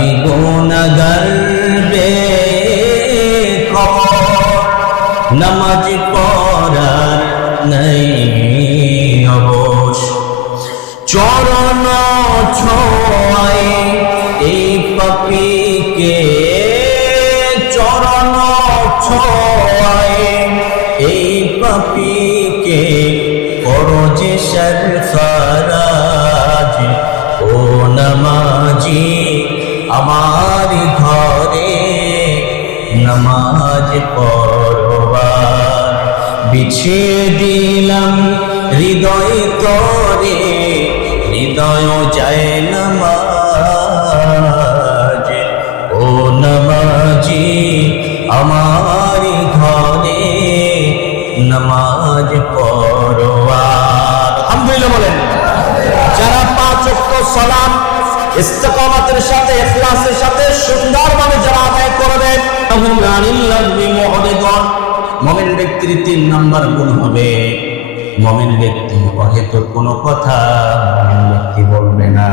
আমি গুনাহগার বেখবর, নামাজ পড়ার নাই অবশ। চরণ ছোঁয়ায় এই পাপীকে, চরণ ছোঁয়ায় এই পাপীকে করো যে সরফরাজ। ও নামাজি আমার ঘরে নামাজ পড়বার, বিছিয়ে দিলাম হৃদয় তরে, হৃদয় যায় নামাজ। ও নামাজি আমার ঘরে নামাজ পড়বার। আলহামদুলিল্লাহ বলেন। যারা 5 ওয়াক্ত সালাত ইস্তেকামতের সাথে ইখলাসের সাথে সুন্দরভাবে যারা আদায় করবেন, তাহলে আনিল্লাহি মুহরিদুন, মুমিন ব্যক্তির 3 নাম্বার গুণ হবে, মুমিন ব্যক্তি অহেতুক কোনো কথা মুমিন ব্যক্তি বলবে না।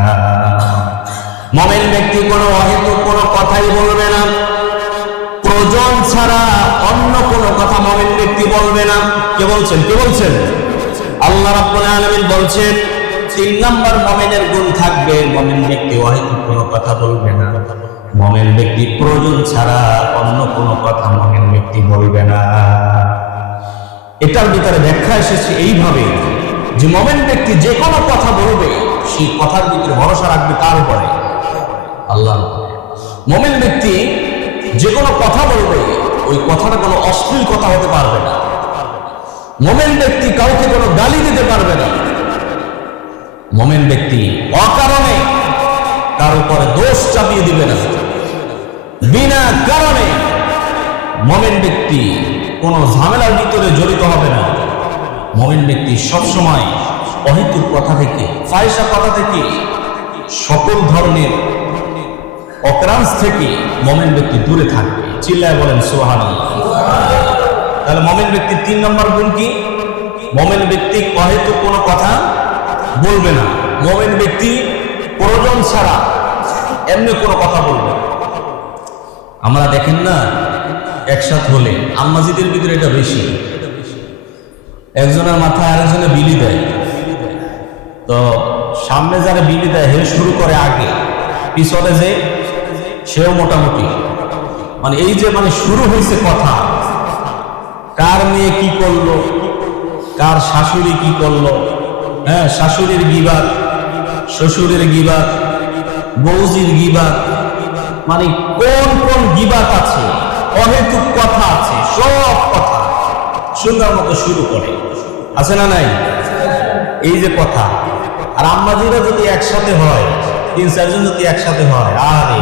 মুমিন ব্যক্তি কোনো অহেতুক কোনো কথাই বলবে না, প্রয়োজন ছাড়া অন্য কোনো কথা মুমিন ব্যক্তি বলবে না। কে বলছেন? কে বলছেন? আল্লাহ রাব্বুল আলামিন বলছেন 3 নাম্বার মুমিনের গুণ থাকবে, মুমিন ব্যক্তি অহেতুক কোনো কথা বলবে না, মুমিন ব্যক্তি প্রয়োজন ছাড়া অন্য কোনো কথা মুমিন ব্যক্তি বলবে না। এটার ভিতরে ব্যাখ্যা এসেছে এইভাবে যে মুমিন ব্যক্তি যে কোনো কথা বলবে সেই কথার ভিতরে ভরসা রাখবে কার উপরে? আল্লাহর উপরে। মুমিন ব্যক্তি যে কোনো কথা বলবে ওই কথাটা কোনো অশ্লীল কথা হতে পারবে না। মুমিন ব্যক্তি কাউকে কোনো গালি দিতে পারবে না। মুমিন ব্যক্তি অকারণে তার উপরে দোষ চাপিয়ে দিবে না। বিনা কারণে মুমিন ব্যক্তি কোনো ঝামেলার ভিতরে জড়িত হবে না। মুমিন ব্যক্তি সবসময় অহেতুক কথা থেকে, ফাহিশা কথা থেকে, সকল ধরনের অকরান্স থেকে মুমিন ব্যক্তি দূরে থাকবে। চিল্লায় বলেন সুবহানাল্লাহ। তাহলে মুমিন ব্যক্তির 3 নম্বর গুণ কি? মুমিন ব্যক্তি অহেতুক কোনো কথা বলবে না। মুমিন ব্যক্তি প্রয়োজন ছাড়া এমনি কোনো কথা বলবে না। আমরা দেখেন না একসাথে হলে আম্মাজিদের ভিতরে এটা বেশি, একজনের মাথায় আরেকজনে বিলি দেয়, তো সামনে যারা বিলি দেয় হে শুরু করে আগে, পিছনে যে সেও মোটামুটি মানে এই যে মানে শুরু হয়েছে কথা, কার মেয়ে কি করলো, কার শাশুড়ি কি করলো, হ্যাঁ শাশুড়ির গিবাত, শ্বশুরের গিবাত, বৌজির গিবাত, মানে কোন কোন গিবাত আছে, অহেতুক কথা আছে, সব কথা সুন্দর মতো শুরু করে, আছে না নাই? এই যে কথা, আর আম্মাজিরা যদি একসাথে হয়, 3-4 জন যদি একসাথে হয়, আরে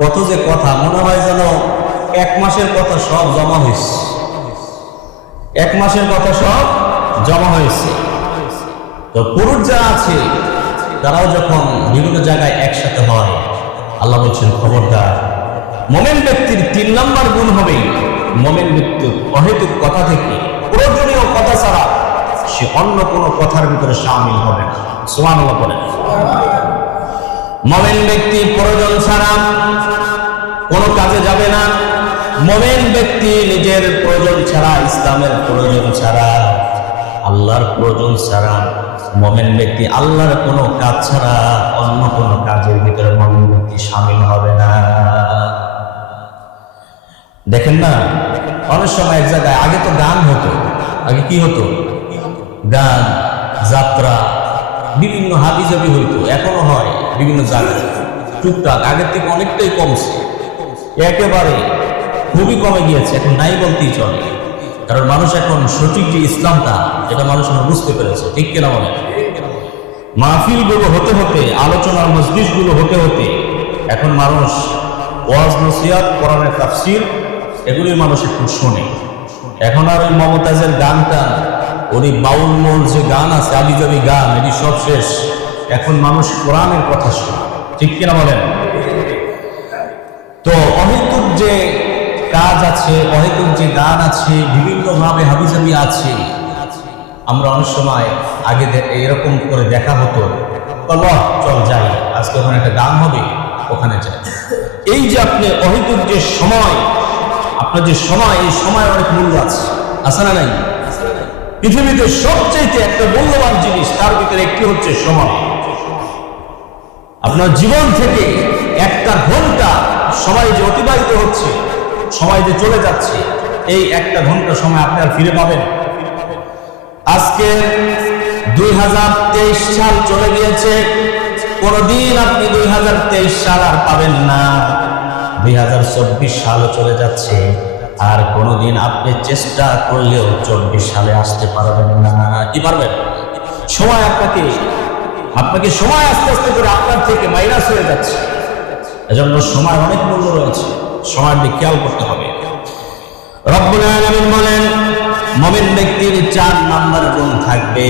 কত যে কথা, মনে হয় যেন 1 মাসের কথা সব জমা হয়েছে, 1 মাসের কথা সব জমা হয়েছে। তো পুরুষ যারা আছে তারাও যখন বিভিন্ন জায়গায় একসাথে হয়, আল্লাহ বলছেন খবরদার। মুমিন ব্যক্তির 3 নম্বর গুণ হবে মুমিন ব্যক্তি অহেতুক কথা থেকে, প্রয়োজনীয় কথা ছাড়া সে অন্য কোনো কথার ভিতরে শামিল হবে না। সুবহানাল্লাহ বলেন। মুমিন ব্যক্তি প্রয়োজন ছাড়া কোনো কাজে যাবে না। মুমিন ব্যক্তি নিজের প্রয়োজন ছাড়া, ইসলামের প্রয়োজন ছাড়া, আল্লাহর প্রয়োজন ছাড়া, মুমিন ব্যক্তি আল্লাহর কোনো কাজ ছাড়া অন্য কোনো কাজের ভিতরে মুমিন ব্যক্তি শামিল হবে না। দেখেন না অনেক সময় এক জায়গায়, আগে তো গান হতো, আগে কি হতো? গান, যাত্রা, বিভিন্ন হাবিজাবি হইতো, এখনো হয় বিভিন্ন জায়গায় টুকটাক, আগের থেকে অনেকটাই কমছে, একেবারে খুবই কমে গিয়েছে, এখন নাই বলতেই চলে। কারণ মানুষ এখন সঠিক যে ইসলামটা এটা মানুষ এখন বুঝতে পেরেছে, ঠিক কিনা বলেন? মাহফিল গুলো হতে হতে, আলোচনার মজলিস গুলো হতে হতে এখন মানুষ ওয়াজ নসিহত, কোরআনের তাফসীর এগুলি মানুষ একটু শোনে। এখন আর ওই মমতাজের গানটা, ওই বাউল মূল যে গান আছে, আবিজাবি গান, এটি সব শেষ। এখন মানুষ কোরআনের কথা শোনে, ঠিক কিনা বলেন? তো অহেতুক যে কাজ আছে, অহেতুক যে গান আছে, বিভিন্ন ভাবে হাবিজাবি আছে, আমরা অনেক সময় আগে এরকম করে দেখা হতো, চল যাই, আজকে ওখানে একটা গান হবে, ওখানে যায়। এই যে আপনি অহেতুক যে সময়, আপনার যে সময়, এই সময় অনেক মূল্য আছে না নাই? পৃথিবীতে সবচেয়ে একটা মূল্যবান জিনিস, তার ভিতরে একটি হচ্ছে সময়। আপনার জীবন থেকে একটা ঘন্টা সময় যে অতিবাহিত হচ্ছে, সময় যে চলে যাচ্ছে, এই একটা ঘন্টা সময় আপনি আর ফিরে পাবেন? আজকে 2023 সাল চলে গিয়েছে, কোনদিন আপনি 2023 সাল আর পাবেন না। 2024 সালও চলে যাচ্ছে, আর কোনদিন আপনি চেষ্টা করলেও 24 সালে আসতে পারবেন না। কি পারবেন? সময় আপনাকে সময় আস্তে আস্তে করে আপনার থেকে মাইনাস হয়ে যাচ্ছে। এজন্য সময় অনেক মূল্য রয়েছে, সময়ের দিকে খেয়াল করতে হবে। রব্বুল আলামিন বলেন, মুমিন ব্যক্তির 4 নাম্বার গুণ থাকবে।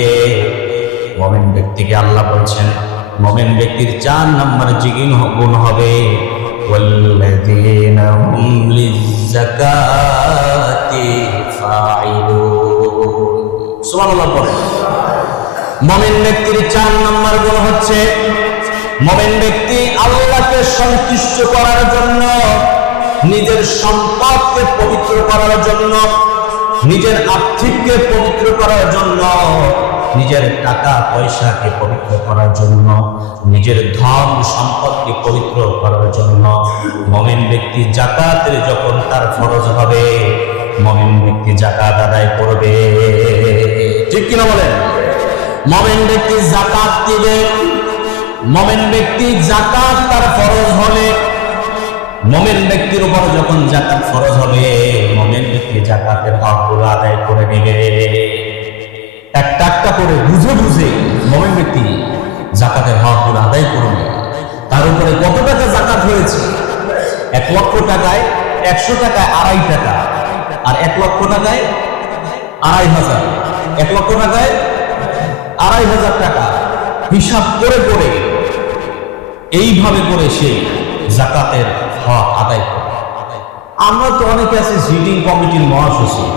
মুমিন ব্যক্তিকে আল্লাহ বলছেন, মুমিন ব্যক্তির 4 নাম্বার গুণ হবে, ওয়াল্লাযীনা হুম লিয-যাকাতি ফাঈলুন। সুবহানাল্লাহ পড়েন। মুমিন ব্যক্তির 4 নাম্বার গুণ হচ্ছে, মুমিন ব্যক্তি আল্লাহকে সন্তুষ্ট করার জন্য, নিজের সম্পদকে পবিত্র করার জন্য, নিজের আর্থিককে পবিত্র করার জন্য, নিজের টাকা পয়সাকে পবিত্র করার জন্য, নিজের ধন সম্পদকে পবিত্র করার জন্য মুমিন ব্যক্তি যাকাতের যখন তার ফরজ হবে, মুমিন ব্যক্তি যাকাত আদায় করবে। ঠিক কিনা বলেন? মুমিন ব্যক্তি যাকাত দিবে। মুমিন ব্যক্তি যাকাত তার ফরজ হলে, মুমিন ব্যক্তির উপর যখন যাকাত ফরজ হবে, মুমিন ব্যক্তি যাকাতের হকগুলো আদায় করে নেবে। একটা একটা করে বুঝে বুঝে মুমিন ব্যক্তি যাকাতের হকগুলো আদায় করবে। তার উপরে কত টাকা যাকাত হয়েছে? 1 লক্ষ টাকায় 100 টাকায় 2.5 টাকা, আর 1 লক্ষ টাকায় 2.5 1 লক্ষ টাকায় 2.5 টাকা হিসাব করে করে এইভাবে করে সে যাকাতের হক আদায় করে। আমরা তো অনেকে আছি সিটিং কমিটির মহাসচিব,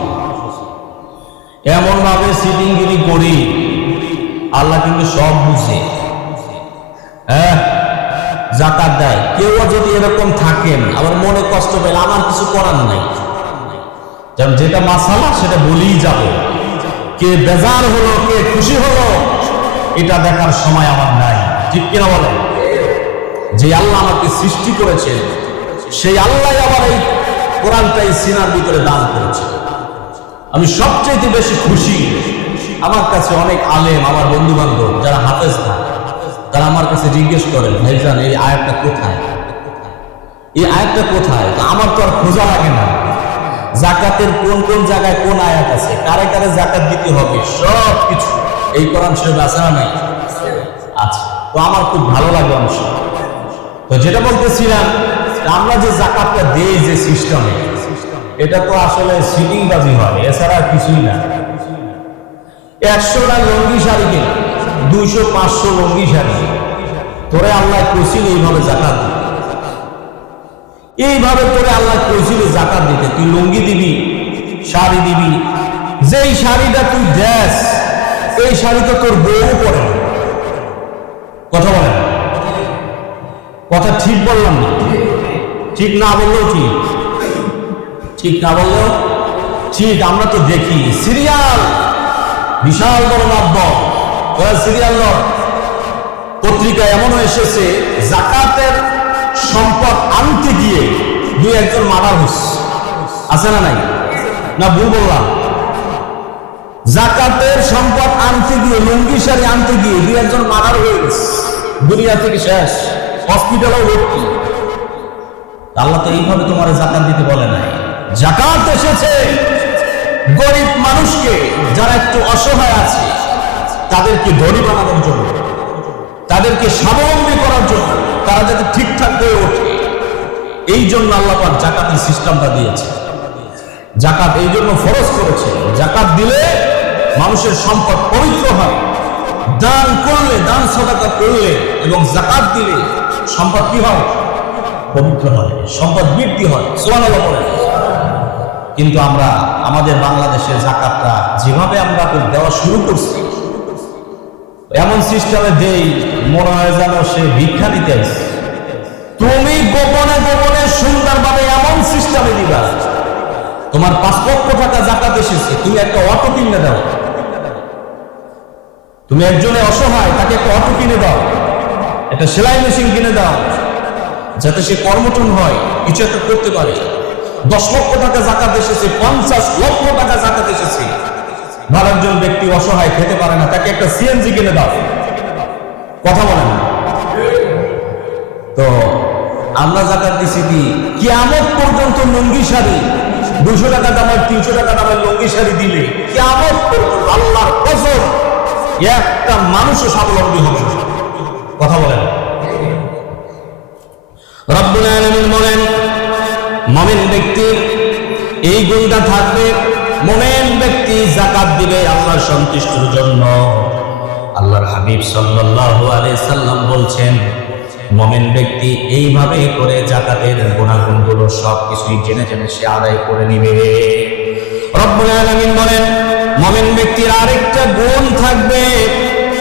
এমন ভাবে সিটিংগিরি করি, আল্লাহ কিন্তু সব বুঝে। যাকাত দেয়। কেউ যদি এরকম থাকেন, আবার মনে কষ্ট পেলে, আমার কিছু করার নাই, যেমন যেটা মাসালা সেটা বলেই যাবে। কে বেজার হলো, কে খুশি হলো, এটা দেখার সময় আমার নাই। ঠিক কিনা বলেন? যে আল্লাহ আমাকে সৃষ্টি করেছেন, সেই আল্লাহ আবার এই কোরআনটাই সিনার ভিতরে দান করেছে। আমি সবচেয়ে বেশি খুশি, আমার কাছে অনেক আলেম, আমার বন্ধু বান্ধব যারা হাফেজ না, তারা আমার কাছে জিজ্ঞেস করেন, ভাইজান এই আয়াতটা কোথায়, এই আয়াতটা কোথায়? আমার তো আর খোঁজা লাগে না, যাকাতের কোন কোন জায়গায় কোন আয়াত আছে, কারে কারে যাকাত দিতে হবে, সব কিছু এই কোরআন শরীফে আছে না নাই? আচ্ছা। তো আমার খুব ভালো লাগে অংশ। তো যেটা বলতেছিলাম, আমরা যে যাকাতটা দেই যে সিস্টেমে, এটা তো আসলে সিটিংবাজি হয়, এছাড়া কিছুই না। 100টা লঙ্গি শাড়ি কিনা, 200-500 লঙ্গি শাড়ি, তোরে আল্লাহ কইছিল এইভাবে যাকাত দিতে, এইভাবে তোরে আল্লাহ কইছিল যাকাত দিতে। তুই লঙ্গি দিবি, শাড়ি দিবি, যেই শাড়িটা তুই দেস, এই শাড়ি তো তোর বউ পরে না। কথা বলেন? কথা ঠিক বললাম না? ঠিক না বললেও ঠিক, ঠিক না বললেও ঠিক। আমরা তো দেখি সিরিয়াল, বিশাল বড় মাধ্যম, সিরিয়াল পত্রিকা এমনও এসেছে, যাকাতের সম্পদ আনতে গিয়ে 2-1জন মার্ডার হচ্ছে। আছে না নাই? না ভুল বললাম? যাকাতের সম্পদ আনতে গিয়ে, লুঙ্গি শাড়ি আনতে গিয়ে 2-1জন মার্ডার হয়ে গেছে, দুনিয়া থেকে শেষ, হসপিটালেও ভর্তি। আল্লাহ তো এইভাবে তোমার যাকাত দিতে বলে নাই। যাকাত এসেছে গরিব মানুষকে, যারা একটু অসহায় আছে, তাদেরকে ধনী বানানোর জন্য, তাদেরকে স্বাবলম্বী করার জন্য, তারা যাতে ঠিকঠাক হয়ে ওঠে, এই জন্য আল্লাহ পাক যাকাতের সিস্টেমটা দিয়েছে। যাকাত এই জন্য ফরজ করেছে। যাকাত দিলে মানুষের সম্পদ পবিত্র হয়। দান করলে, দান সাদাকা করলে এবং যাকাত দিলে সম্পদ কি হয়? পবিত্র হয়, সম্পদ বৃদ্ধি হয়। সুবহানাল্লাহ বলেন। কিন্তু আমরা আমাদের বাংলাদেশের যাকাতটা যেভাবে আমরা দেওয়া শুরু করছি, এমন সিস্টেমে দেই মনে হয় যেন সে ভিক্ষা দিতে আসছে। তুমি গোপনে গোপনে সুন্দরভাবে এমন সিস্টেমে দিবা, তোমার 5 লক্ষ টাকা জাকাত এসেছে, তুমি একটা অটো কিনে দাও। তুমি একজনে অসহায়, তাকে একটা অটো কিনে দাও, একটা সেলাই মেশিন কিনে দাও, যাতে সে কর্মঠন হয়, কিছু একটা করতে পারে। 10 লক্ষ টাকা জাকাত এসেছে, 50 লক্ষ টাকা জাকাত এসেছে, ভালো একজন ব্যক্তি অসহায়, খেতে পারে না, তাকে একটা সিএনজি কিনে দাও। কথা বলেন। তো আমরা জাকাত দিছি কি কিয়ামত পর্যন্ত লুঙ্গি শাড়ি 200 টাকা দামের 300 টাকা দামের লুঙ্গি শাড়ি দিলে কিয়ামত পর্যন্ত আল্লাহর কসম একটা মানুষও স্বাবলম্বী হবে না। কথা বলেন। রব্বুল আলামিন বলেন মুমিন ব্যক্তির এই গুণটা থাকবে, মুমিন ব্যক্তি যাকাত দিবে আল্লাহর সন্তুষ্টির জন্য। আল্লাহর হাবিব সাল্লাল্লাহু আলাইহি সাল্লাম বলছেন মুমিন ব্যক্তি এইভাবে করে যাকাতের গুণাগুণগুলো সবকিছুই জেনে জেনে সে আদায় করে নিবে। রব্বুল আলামিন বলেন মুমিন ব্যক্তির আরেকটা গুণ থাকবে,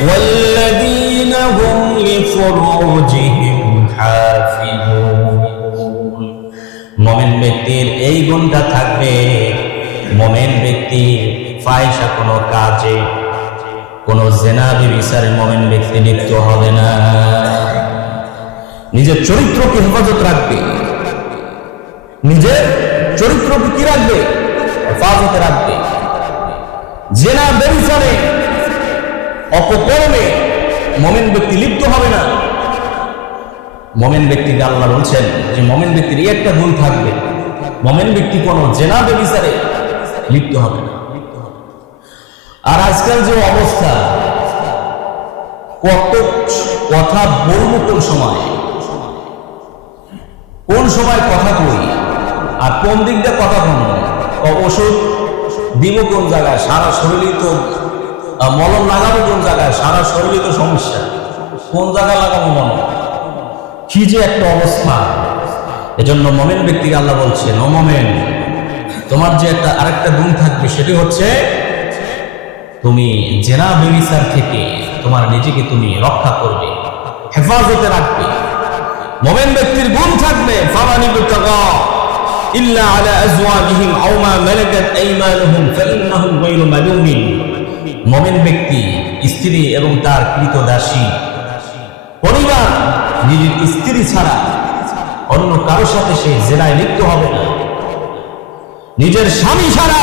ওয়াল্লাযীনা হুম লিফুরুজিহিম হাফিজুন। মুমিন ব্যক্তির এই গুণটা থাকবে, মুমিন ব্যক্তি ফাহিশা কোনো কাজে, কোনো জিনা ব্যভিচারে মুমিন ব্যক্তি লিপ্ত হবে না। নিজের চরিত্রকে হেফাজত রাখবে, নিজের চরিত্রকে কি রাখবে? হেফাজতে রাখবে। জিনা ব্যভিচারে অপকর্মে মুমিন ব্যক্তি লিপ্ত হবে না। মুমিন ব্যক্তিকে আল্লাহ বলছেন যে মুমিন ব্যক্তির এই একটা গুণ থাকবে, মুমিন ব্যক্তি কোনো জিনা ব্যভিচারে লিপ্ত হবে না। আর আজকাল যে অবস্থা, কত কথা বলবো কোন সময় কথা কই আর কোন দিক দিয়ে কথা বলবো, ওষুধ দিব কোন জায়গায়, সারা শরীরই তো মলম লাগাবো কোন জায়গায়, সারা শরীরই তো সমস্যা, কোন জায়গায় লাগাবো মলম, কি যে একটা অবস্থা। এজন্য মুমিন ব্যক্তিকে আল্লাহ বলছেন ও মুমিন, তোমার যে একটা আরেকটা গুণ থাকবে, সেটি হচ্ছে তুমি জিনা ব্যভিচার থেকে তোমার নিজেকে তুমি রক্ষা করবে, হেফাজতে রাখবে। মুমিন ব্যক্তির গুণ থাকবে ফামানি বিতাগা ইল্লা আলা আজওয়াজিহিম আও মা মালাকাত আইমানুহুম ফাইন্নাহুম গায়রু মালুমিন। মুমিন ব্যক্তি স্ত্রী এবং তার কৃতদাসী পরিবার, নিজের স্ত্রী ছাড়া অন্য কারোর সাথে সে জিনায় লিপ্ত হবে না। নিজের স্বামী ছাড়া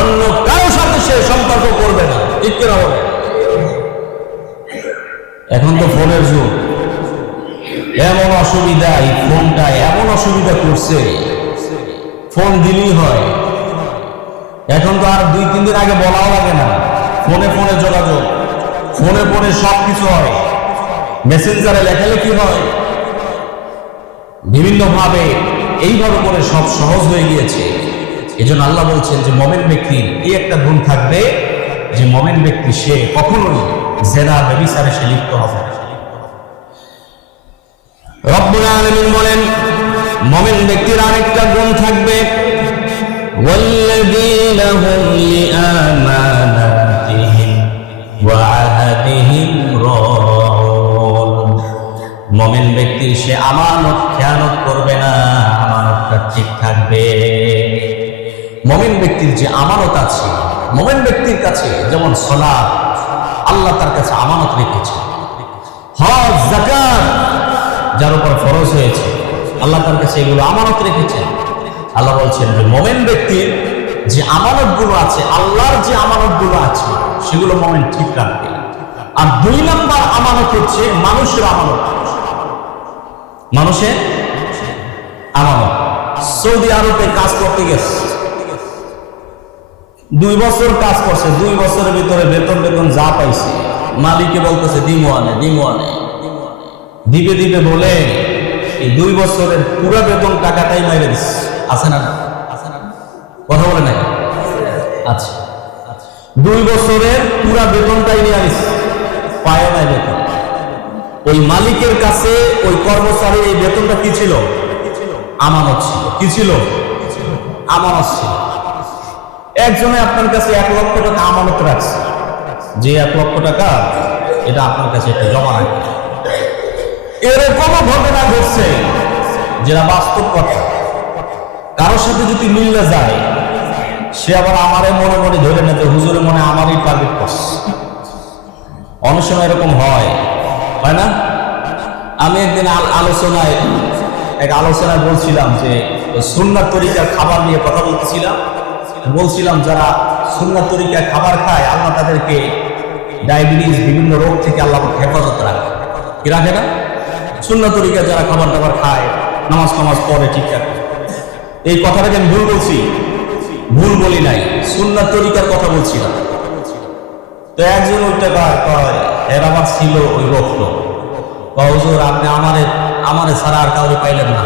অন্য কারোর সাথে সে সম্পর্ক করবে না। ঠিক করে হবে। এখন তো ফোনের যুগ, এমন অসুবিধা, এই ফোনটা এমন অসুবিধা করছে, ফোন দিলেই হয়। এখন তো আর 2-3 দিন আগে বলাও লাগে না, ফোনে ফোনে যোগাযোগ, ফোনে ফোনে সবকিছু হয়, মেসেঞ্জারে লেখালেখি হয়, বিভিন্ন ভাবে এইভাবে করে সব সহজ হয়ে গিয়েছে। এজন্য আল্লাহ বলছেন যে মুমিন ব্যক্তির এই একটা গুণ থাকবে, যে মুমিন ব্যক্তি সে কখনোই জিনা ব্যভিচারে সে লিপ্ত হবে না। রব্বুল আলামিন বলেন মুমিন ব্যক্তির আরেকটা গুণ থাকবে, ওয়াল্লাযীনা হুম লিআমানাতিহিম ওয়া আহাদিহিম রাউন। মুমিন ব্যক্তি সে আমানত খেয়ানত করবে না, আমানতটা ঠিক থাকবে। মুমিন ব্যক্তির যে আমানত আছে, মুমিন ব্যক্তির কাছে যেমন সালাত আল্লাহ তার কাছে আমানত রেখেছে, হজ যাকাত যার উপর ফরজ হয়েছে আল্লাহ তার কাছে এগুলো আমানত রেখেছেন। আল্লাহ বলছেন যে মুমিন ব্যক্তির যে আমানতগুলো আছে, আল্লাহর যে আমানতগুলো আছে, সেগুলো মুমিন ঠিক রাখবে। আর 2 নম্বর আমানত হচ্ছে মানুষের আমানত। মানুষের আমানত। সৌদি আরবে কাজ করতে গেছে, 2 বছর কাজ করছে, 2 বছরের ভিতরে বেতন যা পাইছে মালিকে বলতেছে দিমো আনে দিবে বলে এই 2 বছরের পুরো বেতন টাকাটাই মাইরে দিচ্ছে। আছে না? কথা বলে না? আচ্ছা, 2 বছরের পুরো বেতনটাই নিয়ে আসছে, পায় নাই বেতন। ওই মালিকের কাছে ওই কর্মচারীর এই বেতনটা কি ছিল? আমানত ছিল। কি ছিল? আমানত ছিল। একজনে আপনার কাছে 1 লক্ষ টাকা আমানত রাখছে, যে 1 লক্ষ টাকা এটা আপনার কাছে একটা জমা রাখবে। এরকমও ঘটনা ঘটছে যেটা বাস্তব কথা। কারোর সাথে যদি মিললে যায়, সে আবার আমারে মনে মনে ধরে নেয় যে হুজুরে মনে আমারই টার্গেট করছে। অনেক সময় এরকম হয় না? আমি একদিন আলোচনায় বলছিলাম যে সুন্নাত তরিকার খাবার নিয়ে কথা বলছিলাম যারা সুন্নাত তরিকার খাবার খায় আল্লাহ তাদেরকে ডায়াবেটিস বিভিন্ন রোগ থেকে আল্লাহ হেফাজত রাখে। কি রাখে না? সুন্নাত তরিকার যারা খাবার দাবার খায়, নামাজ পড়ে ঠিকঠাক। এই কথাটাকে আমি ভুল বলি নাই, সুন্নাত তরিকার কথা বলছিলাম। তো একজন ওইটা কয় এর আবার ছিল ওই রোগ। হুজুর আপনি আমারে ছাড়া আর কাউকে পাইলেন না,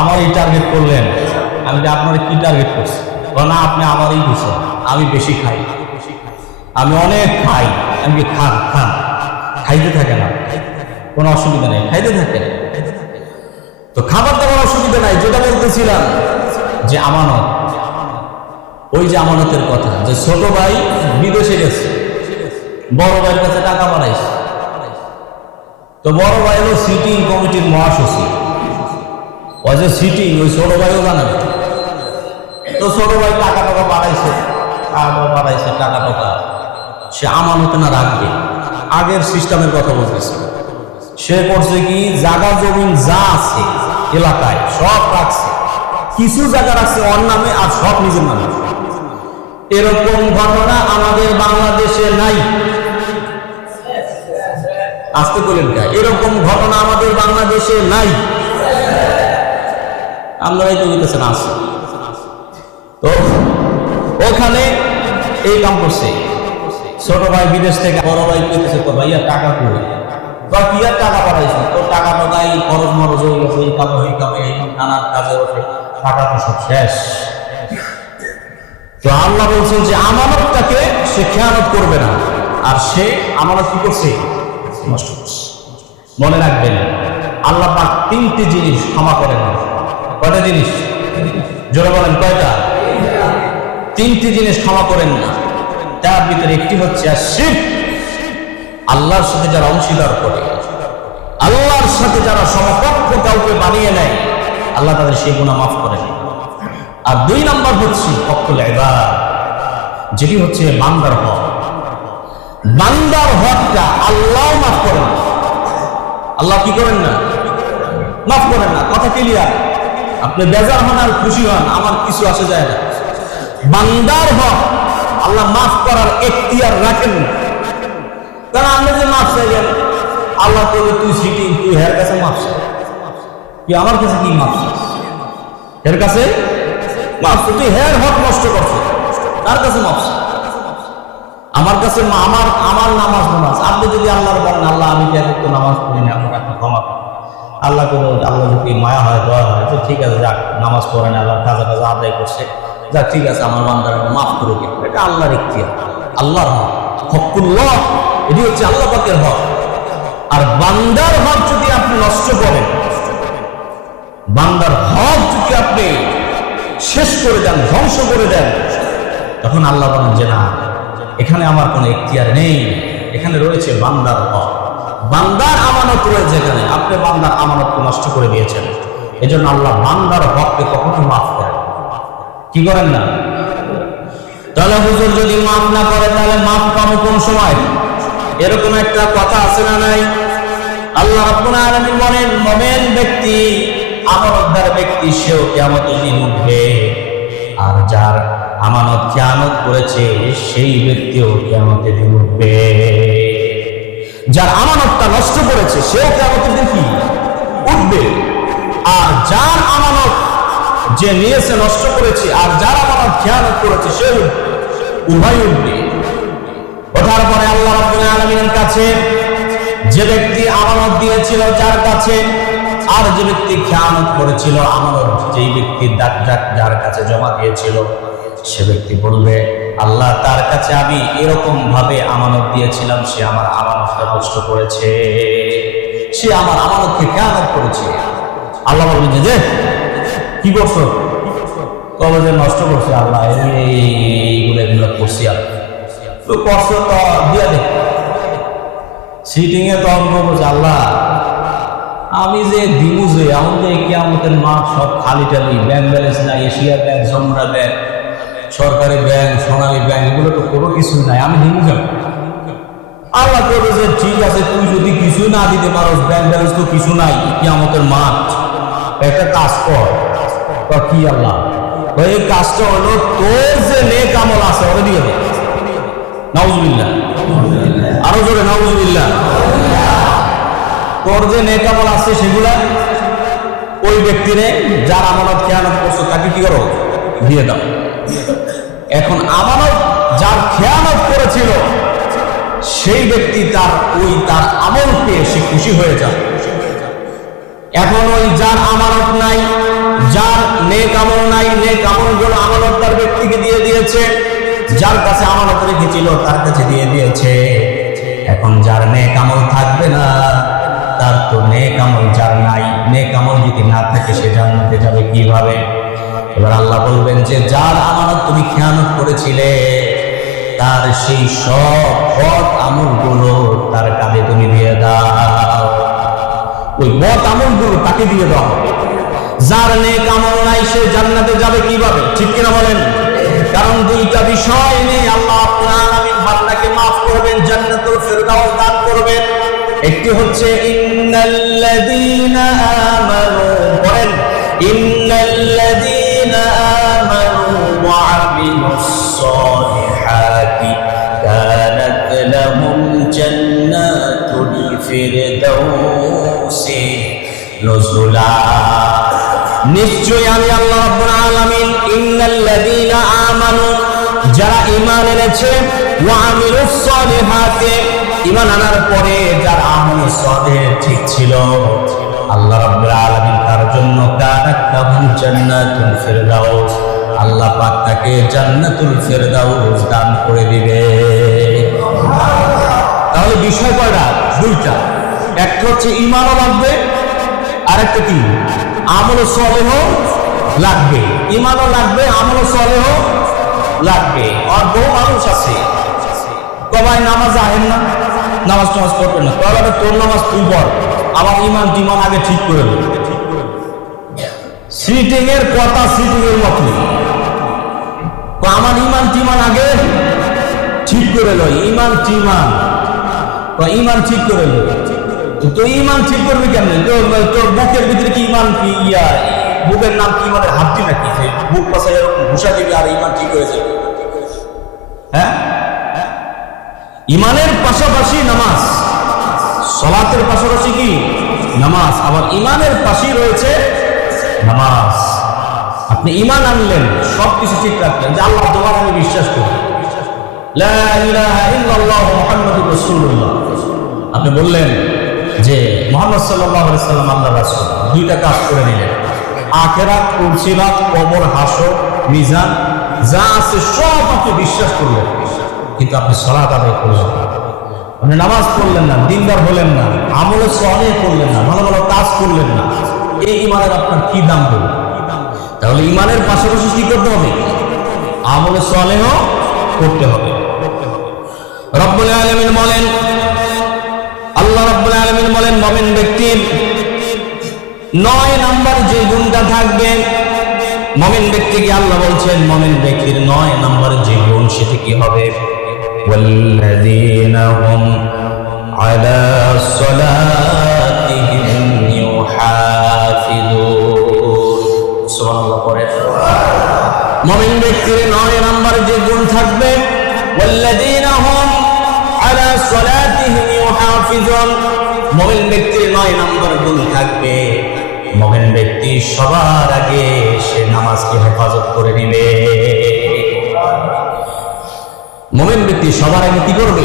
আমারই টার্গেট করলেন। আমি আপনার কি টার্গেট করছি? না, আপনি আমারই বুঝছেন, আমি বেশি খাই, আমি অনেক খাই। আমি খান খাইতে থাকে না, কোনো অসুবিধা নেই, খাইতে থাকে। তো খাবার দাবার অসুবিধা নাই। যেটা বলতেছিলাম যে আমানত, ওই যে আমানতের কথা, যে ছোট ভাই বিদেশে গেছে, বড় ভাইয়ের কাছে টাকা বাড়াইছে। তো বড় ভাই হলো সিটিং কমিটির মহাসচিব, ওই যে সিটিং, ওই ছোট ভাইও জানে। তো ছোট ভাই টাকা বাড়াইছে, টাকা সে আমানত না রাখবে। আগের সিস্টেমের কথা বলতেছে। সে করছে কি, জায়গা জমিন যা আছে এলাকায় সব রাখছে, কিছু জায়গা রাখছে ওর নামে আর সব নিজের নামে। এরকম ঘটনা আমাদের বাংলাদেশে নাই। আসতে বলেন, এরকম ঘটনা আমাদের বাংলাদেশে নাই। আপনারাই তো বলতেছেন আছে। তো ওখানে এই কাম করছে। ছোট ভাই বিদেশ থেকে বড় ভাই পেতেছে, তো ভাইয়া টাকা করে বা কি আর টাকা বাড়াইছে, তো টাকা টাকাই খরচ মরচ হয়ে গেছে, এই কামে এই নানান কাজে ওঠে, টাকা তো সব শেষ। তো আল্লাহ বলছেন যে আমানতটাকে সে খেয়ানত করবে না, আর সে আমানত কি করছে? নষ্ট করছে। মনে রাখবেন, আল্লাহ পাক তিনটি জিনিস ক্ষমা করেন না। কয়টা জিনিস? জোরে বলেন, কয়টা? তিনটি জিনিস ক্ষমা করেন না। তার ভিতরে একটি হচ্ছে শিরক, আল্লাহর সাথে যারা অংশীদার করে, আল্লাহর সাথে যারা সমকক্ষ কাউকে বানিয়ে নেয়, আল্লাহ তাদের সেই গুনাহ মাফ করেন। আর 2 নম্বর হচ্ছে হকুল ইবাদ, যেটি হচ্ছে বান্দার হক। বান্দার হকটা আল্লাহ মাফ করেন। আল্লাহ কি করেন না? মাফ করেন না। কথা ক্লিয়ার? আপনি বেজার হন আর খুশি হন, আমার কিছু আসে যায় না। বান্দার হক আল্লাহ মাফ করার এখতিয়ার রাখেন না। কারণ আপনি যে মাফ চাইলেন, আল্লাহ করবে তুই সিটিং, তুই হের কাছে মাফ চাই, তুই আমার কাছে কি মাফ চাই? এর কাছে মাফ, তুই হের হক নষ্ট করছে, তার কাছে মাফ চাই। আমার কাছে আমার নামাজ। আপনি যদি আল্লাহর বলেন, আল্লাহ আমি তো নামাজ পড়ি না, আমার একটা ক্ষমা করেন। আল্লাহ করে আল্লাহ যদি মায়া হয়, দয়া হয়, তো ঠিক আছে, যাক, নামাজ পড়ে না, আল্লাহ কাজা আদায় করছে, যাক ঠিক আছে, আমার বান্দার মাফ করে দিন। এটা আল্লাহর ইখতিয়ার, আল্লাহর হক, হকুল্লাহ। এটি হচ্ছে আল্লাহ পাকের হক। আর বান্দার হক যদি আপনি নষ্ট করেন, বান্দার হক যদি আপনি শেষ করে দেন, ধ্বংস করে দেন, তখন আল্লাহ বলেন যে না, এখানে আমার কোনো এখতিয়ার নেই, এখানে রয়েছে বান্দার হক, বান্দার আমানত রয়েছে। এখানে আপনি বান্দার আমানতকে নষ্ট করে দিয়েছেন। এজন্য আল্লাহ বান্দার হককে কখনো মাফ করেন, কি করেন না। তাহলে হুজুর যদি মাফ না করে, তাহলে মাফ পাবো কোন সময়? এরকম একটা কথা আছে না নাই? আল্লাহ রাব্বুল আলামিন বলেন, মুমিন ব্যক্তি, আমানতদার ব্যক্তি, সেও কিয়ামতের দিন উঠবে। আর যার আমানত খেয়ানত করেছে, সেই ব্যক্তিও কিয়ামতের দিন উঠবে। যার আমানতটা নষ্ট করেছে, সেও কিয়ামতের দিন কি উঠবে। আর যার আমানত যে নিয়েছে, নষ্ট করেছে, আর যার আমানত খেয়ানত করেছে, সেও উভয় উঠবে। ওঠার পরে আল্লাহ রাব্বুল আলামিনের কাছে যে ব্যক্তি আমানত দিয়েছিল যার কাছে, আর যে ব্যক্তি খেয়ানত করেছিল, আমানত যেই ব্যক্তি যার কাছে জমা দিয়েছিল, সে ব্যক্তি বলবে, আল্লাহ, তার কাছে আমি এরকম ভাবে আমানত দিয়েছিলাম, সে আমার আমানতটা নষ্ট করেছে, সে আমার আমানতকে খেয়ানত করেছে। আল্লাহ বলবেন যে কি করছো? কবে যে নষ্ট করছে, আল্লাহ এইগুলো করছি, আল্লাহ তো কষ্ট তো দিয়ে দেখ। সিটিং এ তখন বলবো যে আল্লাহ আমি যে দিবু যে আমাদের কিয়ামতের মাঠ সব খালি টালি, ব্যাংক ব্যালেন্স নাই, এশিয়া ব্যাংক, জমরা ব্যাংক, সরকারি ব্যাংক, সোনালী ব্যাংক, এগুলো তো কোনো কিছু নাই, আমি দিবু যাব। আল্লাহ করবে যে ঠিক আছে, তুই যদি কিছু না দিতে পারো, ব্যাংক ব্যালেন্স তো কিছু নাই, কিয়ামতের মাঠ, একটা কাজ কর। কি আল্লাহ? এই কাজটা হলো তোর যে নেক আমল আছে ওরে দিয়ে দে। নাউজুবিল্লাহ, আরো জোরে নাউজুবিল্লাহ। তোর যে নেক আমল আছে সেগুলা ওই ব্যক্তিরে যার আমানত খেয়ানত করছো তাকে কি করো? দিয়ে দাও। এখন আমানত যার খেয়ানত করেছিল সেই ব্যক্তি তার আমল পেয়ে সে খুশি হয়ে যায়। এখন ওই যার আমানত নাই, যার নেক আমল নাই, নেক আমলগুলো আমানতদার ব্যক্তিকে দিয়ে দিয়েছে, যার কাছে আমানত রেখেছিল তার কাছে দিয়ে দিয়েছে। এখন যার নেক আমল থাকবে না, তার তো নেক আমল যার নাই, নেক আমল যদি না থাকে সে জান্নাতে যাবে কিভাবে? এবার আল্লাহ বলবেন যে যার আমানত তুমি খেয়ানত করেছিলে তার সেই সব বদ আমলগুলো তার কাঁধে তুমি দিয়ে দাও। ওই বদ আমলগুলো তাকে দিয়ে দাও। যার নেক আমল নাই সে জান্নাতে যাবে কিভাবে? ঠিক কিনা বলেন? কারণ দুইটা বিষয় নেই, আল্লাহ রাব্বুল আলামিন বান্দাকে মাফ করবেন, জান্নাতুল ফিরদাউস দান করবেন। একটি হচ্ছে ইন্নাল্লাযীনা আমানু, বলেন ইন্নাল্লাযীনা আমানু ওয়া আমিলুস সালিহাতি কানাত লাহুম জান্নাতুল ফিরদাউসি নুজুলা। নিশ্চয় আমি আল্লাহ রাব্বুল আলামিন ইন্নাল্লাযীনা আমানু, যারা ঈমান এনেছে, ওয়া আমিলুস সালিহাতি, ঈমান আনার পরে যার আমল সালেহ ঠিক ছিল, আল্লাহ রাব্বুল আলামিন তার জন্য কানাত লাহুম জান্নাতুল ফিরদাউস, আল্লাহ পাক তাকে জান্নাতুল ফিরদাউস দান করে দিবে। তাহলে বিষয় কয়টা? দুইটা। একটা হচ্ছে ঈমানও লাগবে, আরেকটা কি? আমল সালেহ লাগবে। ঈমানও লাগবে, আমল সালেহ লাগবে। আর বহু মানুষ আছে কবাই নামাজ আহেন না, নামাজ টামাজ পড়বে না, তাহলে তোর নামাজ তুই পড়, আবার ঈমান টিমান আগে ঠিক করে দেবে। সিটিং এর কথা সিটিং এর মতো, আমার ঈমান টিমান আগে ঠিক করে লয়, ঈমান টিমান ঈমান ঠিক করে লয়। তো ঈমান ঠিক করবি কেমন? তোর বুকের ভিতরে কি ঈমান, কি বুকের নাম কি মানে হাড্ডি নাকি যে বুক পাশায় এরকম ঘুষা দিবি আর ঈমান ঠিক হয়ে যাবে? হ্যাঁ, ঈমানের পাশাপাশি নামাজ, সালাতের পাশাপাশি কি নামাজ, আবার ঈমানের পাশেই রয়েছে নামাজ। আপনি ঈমান আনলেন, সবকিছু ঠিক রাখলেন যে আল্লাহ তোমার আমি বিশ্বাস করি, লা ইলাহা ইল্লাল্লাহু মুহাম্মাদুর রাসূলুল্লাহ, আপনি বললেন যে মুহাম্মদ সাল্লাল্লাহু আলাইহি সাল্লাম আল্লাহর রাসূল, দুইটা কাজ করে নিলেন, আখিরাত, পুলসিরাত, কবর, হাসর, মিজান যা আছে সব আপনি বিশ্বাস করলেন, কিন্তু আপনি সালাত আদায় করলেন না, আপনি নামাজ পড়লেন না, দিনদার হলেন না, আমলে সালেহ করলেন না, ভালো ভালো কাজ করলেন না, এই ঈমানের আপনার কি দাম হবে? তাহলে ঈমানের পাশাপাশি কি করতে হবে? আমলে সালেহ করতে হবে। রব্বুল আলামিন বলেন, আল্লাহ রাব্বুল আলামিন বলেন মুমিন ব্যক্তির 9 নাম্বার যে গুণটা থাকবে, মুমিন ব্যক্তিকে আল্লাহ বলছেন মুমিন ব্যক্তির 9 নাম্বার যে গুণ সেটা কি হবে? ওয়াল্লাযীনা হুম আলা সালাতিহিম ইউহাফিজুন। সুবহানাল্লাহ পড়ে। মুমিন ব্যক্তির 9 নাম্বার যে গুণ থাকবে, ওয়াল্লাযীনা হুম আলা সালাতিহিম ইউহাফিজুন, মুমিন ব্যক্তির 9 নাম্বার গুণ থাকবে, মুমিন ব্যক্তি সবার আগে সে নামাজকে হেফাজত করে নেবে। মুমিন ব্যক্তি সবার আগে কি করবে?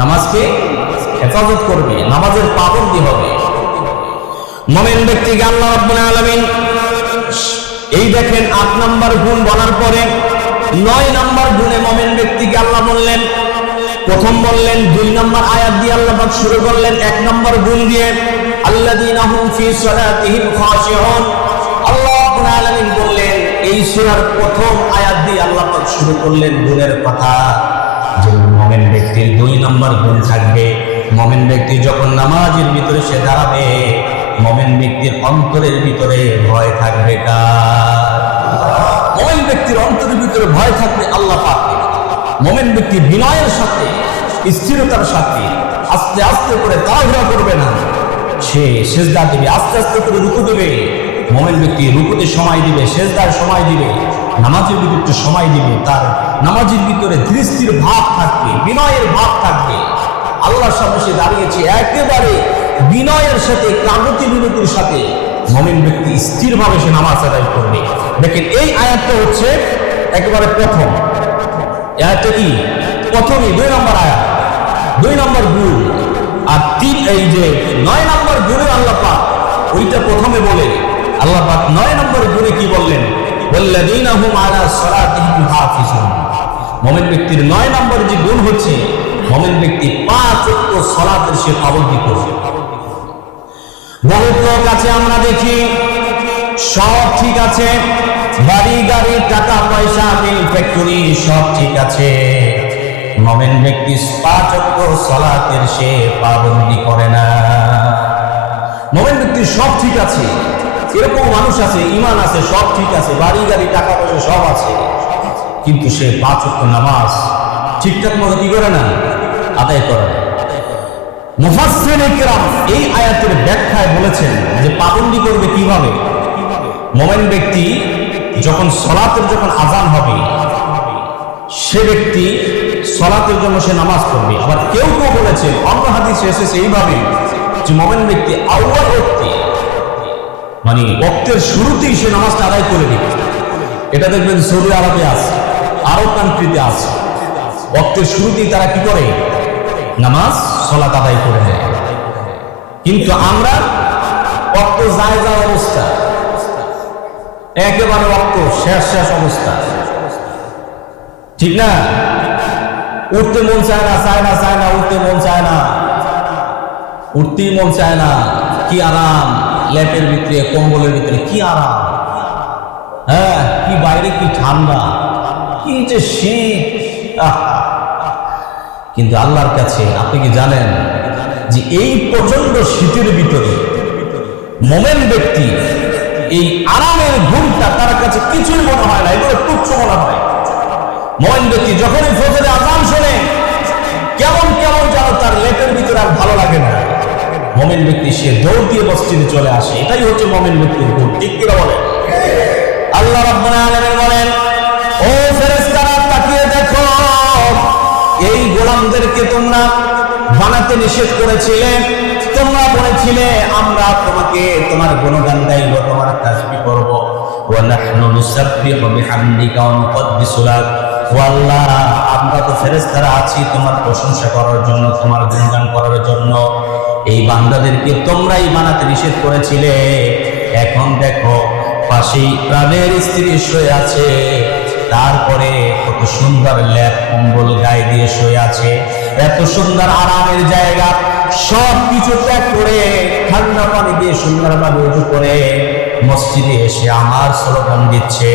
নামাজকে হেফাজত করবে, নামাজের পাবন্দি হবে। মুমিন ব্যক্তিকে আল্লাহ রাব্বুল আলামিন এই দেখেন 8 নাম্বার গুণ বলার পরে 9 নাম্বার গুণে মুমিন ব্যক্তিকে আল্লাহ বললেন, প্রথম বললেন 2 নাম্বার আয়াত দিয়ে আল্লাহ পাক শুরু করলেন 1 নাম্বার গুণ দিয়ে, আল্লাযীনা হুম ফি সালাতিহিম খাশিউন। আল্লাহ রাব্বুল আলামিন বললেন, এই সূরার প্রথম আয়াত দিয়ে আল্লাহ পাক শুরু করলেন গুণের কথা, যে মুমিন ব্যক্তির 2 নাম্বার গুণ থাকবে মুমিন ব্যক্তি যখন নামাজের ভিতরে সে দাঁড়াবে, মুমিন ব্যক্তির অন্তরের ভিতরে ভয় থাকবে কার? মুমিন ব্যক্তির অন্তরের ভিতরে ভয় থাকবে আল্লাহ পাকের। মুমিন ব্যক্তি বিনয়ের সাথে, স্থিরতার সাথে আস্তে আস্তে করে তাড়াহুড়া করবে না, সে সেজদা দিবে, আস্তে আস্তে করে রুকু দেবে। মুমিন ব্যক্তি রুকুতে সময় দিবে, সেজদার সময় দিবে, নামাজের ভিতরে সময় দিবে। তার নামাজের ভিতরে ধীর স্থির ভাব থাকবে, বিনয়ের ভাব থাকবে। আল্লাহর সামনে সে দাঁড়িয়েছে, একেবারে বিনয়ের সাথে, কাগতি বিনতির সাথে মুমিন ব্যক্তি স্থিরভাবে সে নামাজ আদায় করবে। দেখেন এই আয়াতটা হচ্ছে একেবারে প্রথম আয়াতটা, কি প্রথমই 2 নম্বর আয়াত, 2 নম্বর গুণ। আর এই যে 9 নম্বর গুণে আল্লাহ পাক ওইটা প্রথমে বলে আল্লাহ পাক 9 নম্বর গুণে কি বললেন? ওয়াল্লাযীনা হুম আলা সালাতিহিম হাফিজুন। মুমিন ব্যক্তির 9 নম্বর যে গুণ হচ্ছে, মুমিন ব্যক্তি 5 ওয়াক্ত সালাতের সে পাবন্দি করবে। বহুত লোক আছে আমরা দেখি, সব ঠিক আছে, বাড়ি গাড়ি টাকা পয়সা মিল ফ্যাক্টরি সব ঠিক আছে, মুমিন ব্যক্তি 5 ওয়াক্ত সালাতের সে পাবন্দি করে না। মুমিন ব্যক্তি সব ঠিক আছে, এরকম মানুষ আছে, ঈমান আছে, সব ঠিক আছে, বাড়ি গাড়ি টাকা পয়সা সব আছে, কিন্তু সে 5 ওয়াক্ত নামাজ ঠিকঠাক মতো কি করে না, আদায় করে না। মুফাসসিরিনে কিরাম এই আয়াতের ব্যাখ্যায় বলেছেন যে পাবন্দি করবে কিভাবে? মুমিন ব্যক্তি যখন সালাতের যখন আযান হবে, সে ব্যক্তি সালাতের জন্য সে নামাজ পড়বে। আবার কেউ কেউ বলেছেন, অন্য হাদিসে এসেছে এইভাবে যে মুমিন ব্যক্তি আউয়াল ওয়াক্তে, মানে ওয়াক্তের শুরুতেই সে নামাজটা আদায় করে দিবে। এটা দেখবেন সৌদি আরবে আছে, আরব কান্ট্রিতে আছে, ওয়াক্তের শুরুতেই তারা কি করে, নামাজ সালাত আদায় করে দেয়। কিন্তু আমরা ওয়াক্ত জায়েজা অবস্থা, একেবারে ওয়াক্ত শেষ অবস্থা, ঠিক না? উঠতে মন চায় না, উঠতে মন চায় না, উঠতেই মন চায় না। কি আরাম, ল্যাপের ভিতরে, কম্বলের ভিতরে কি আরাম, হ্যাঁ, কি বাইরে কি ঠান্ডা, কি যে শীত। কিন্তু আল্লাহর কাছে আপনি কি জানেন যে এই প্রচন্ড শীতের ভিতরে মুমিন ব্যক্তি এই আরামের ঘুমটা তার কাছে কিছুই মনে হয় না, এগুলো তুচ্ছ মনে হয়। মুমিন ব্যক্তি যখনই ফজরে আযান শোনে, কেমন কেমন যেন তার লেপের ভিতরে আর ভালো লাগে না। মুমিন ব্যক্তি সে দৌড় দিয়ে মসজিদে চলে আসে, এটাই হচ্ছে মুমিন ব্যক্তির গুণ, ঠিক কিনা বলেন? আল্লাহ রাব্বুল আলামিন বলেন, ও ফেরেশতারা তাকিয়ে দেখো, এই গোলামদেরকে তোমরা বানাতে নিষেধ করেছিলে, তোমরা বলেছিলে আমরা তোমাকে তোমার গুণগান গাইব, তোমার তাসবিহ করব। ওয়া নাহনু নুসাব্বিহু বিহামদিকা ওয়া নুকদ্দিসু লাক। ও আল্লাহ, আমরা তো ফেরেশতারা আছি তোমার প্রশংসা করার জন্য, তোমার গুণগান করার জন্য। এই বান্দাদেরকে তোমরাই বানাতে নিষেধ করেছিলে। এখন দেখো পাশেই প্রাণের স্ত্রী শুয়ে আছে, তারপরে কত সুন্দর ল্যাপ কম্বল গায়ে দিয়ে শুয়ে আছে, এত সুন্দর আরামের জায়গা, সব কিছু ত্যাগ করে ঠান্ডা পানি দিয়ে সুন্দরভাবে উজু করে মসজিদে এসে আমার স্লোগান দিচ্ছে,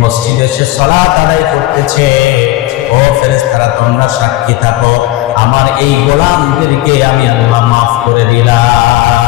মসজিদে এসে সালাত আদায় করতেছে। ও ফেরেশতারা তোমরা সাক্ষী থাকো, আমার এই গোলামদেরকে আমি আল্লাহ মাফ করে দিলাম।